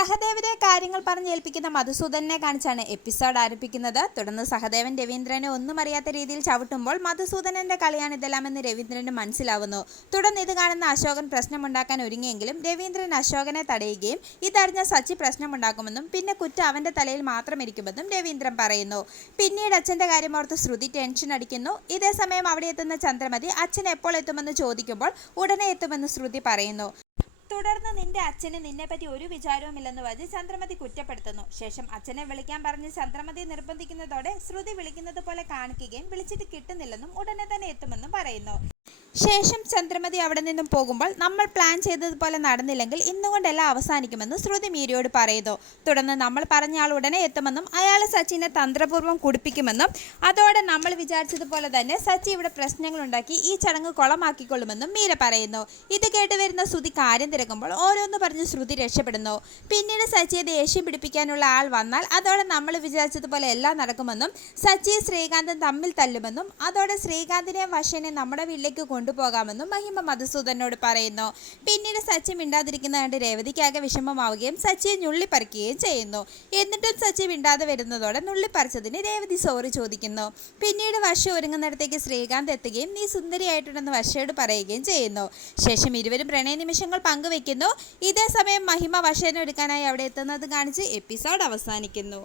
സഹദേവനെ കാര്യങ്ങൾ പറഞ്ഞേൽപ്പിക്കുന്ന മധുസൂദനെ കാണിച്ചാണ് എപ്പിസോഡ് ആരംഭിക്കുന്നത്. തുടർന്ന് സഹദേവൻ രവീന്ദ്രനെ ഒന്നും അറിയാത്ത രീതിയിൽ ചവിട്ടുമ്പോൾ മധുസൂദനന്റെ കളിയാണ് ഇതെല്ലാമെന്ന് രവീന്ദ്രന് മനസ്സിലാവുന്നു. തുടർന്ന് ഇത് കാണുന്ന അശോകൻ പ്രശ്നമുണ്ടാക്കാൻ ഒരുങ്ങിയെങ്കിലും രവീന്ദ്രൻ അശോകനെ തടയുകയും ഇതറിഞ്ഞ സച്ചി പ്രശ്നമുണ്ടാക്കുമെന്നും പിന്നെ കുറ്റം അവന്റെ തലയിൽ മാത്രം ഇരിക്കുമെന്നും രവീന്ദ്രൻ പറയുന്നു. പിന്നീട് അച്ഛന്റെ കാര്യമോർത്ത് ശ്രുതി ടെൻഷൻ അടിക്കുന്നു. ഇതേസമയം അവിടെ എത്തുന്ന ചന്ദ്രമതി അച്ഛൻ എപ്പോൾ എത്തുമെന്ന് ചോദിക്കുമ്പോൾ ഉടനെ എത്തുമെന്ന് ശ്രുതി പറയുന്നു. തുടർന്ന് നിന്റെ അച്ഛന് നിന്നെപ്പറ്റി ഒരു വിചാരവുമില്ലെന്ന് പറഞ്ഞ് ചന്ദ്രമതി കുറ്റപ്പെടുത്തുന്നു. ശേഷം അച്ഛനെ വിളിക്കാൻ പറഞ്ഞ് ചന്ദ്രമതി നിർബന്ധിക്കുന്നതോടെ ശ്രുതി വിളിക്കുന്നത് പോലെ കാണിക്കുകയും വിളിച്ചിട്ട് കിട്ടുന്നില്ലെന്നും ഉടനെ തന്നെ എത്തുമെന്നും പറയുന്നു. ശേഷം ചന്ദ്രമതി അവിടെ നിന്നും പോകുമ്പോൾ നമ്മൾ പ്ലാൻ ചെയ്തതുപോലെ നടന്നില്ലെങ്കിൽ ഇന്നുകൊണ്ടെല്ലാം അവസാനിക്കുമെന്ന് ശ്രുതി മീരയോട് പറയുന്നു. തുടർന്ന് നമ്മൾ പറഞ്ഞ ആൾ ഉടനെ എത്തുമെന്നും അയാൾ സച്ചിനെ തന്ത്രപൂർവ്വം കുടിപ്പിക്കുമെന്നും അതോടെ നമ്മൾ വിചാരിച്ചതുപോലെ തന്നെ സച്ചി ഇവിടെ പ്രശ്നങ്ങളുണ്ടാക്കി ഈ ചടങ്ങ് കുളമാക്കിക്കൊള്ളുമെന്നും മീര പറയുന്നു. ഇത് കേട്ട് വരുന്ന ശ്രുതി കാര്യം തിരക്കുമ്പോൾ ഓരോന്ന് പറഞ്ഞ് ശ്രുതി രക്ഷപ്പെടുന്നു. പിന്നീട് സച്ചിയെ ദേഷ്യം പിടിപ്പിക്കാനുള്ള ആൾ വന്നാൽ അതോടെ നമ്മൾ വിചാരിച്ചതുപോലെ എല്ലാം നടക്കുമെന്നും സച്ചിയും ശ്രീകാന്തും തമ്മിൽ തല്ലുമെന്നും അതോടെ ശ്രീകാന്തിനെയും വശനെ നമ്മുടെ വീട്ടിലേക്ക് കൊണ്ടുപോകാമെന്നും മഹിമ മധുസൂദനോട് പറയുന്നു. പിന്നീട് സച്ചി മിണ്ടാതിരിക്കുന്ന കണ്ട് രേവതിക്കാകെ വിഷമമാവുകയും സച്ചിയെ ഞുള്ളിപ്പറിക്കുകയും ചെയ്യുന്നു. എന്നിട്ടും സച്ചി മിണ്ടാതെ വരുന്നതോടെ നുള്ളിപ്പറിച്ചതിന് രേവതി സോറി ചോദിക്കുന്നു. പിന്നീട് വർഷ ഒരുങ്ങുന്നിടത്തേക്ക് ശ്രീകാന്ത് എത്തുകയും നീ സുന്ദരിയായിട്ടുണ്ടെന്ന് വർഷയോട് പറയുകയും ചെയ്യുന്നു. ശേഷം ഇരുവരും പ്രണയ നിമിഷങ്ങൾ പങ്കുവെക്കുന്നു. ഇതേ സമയം മഹിമ വർഷനെ എടുക്കാനായി അവിടെ എത്തുന്നത് കാണിച്ച് എപ്പിസോഡ് അവസാനിക്കുന്നു.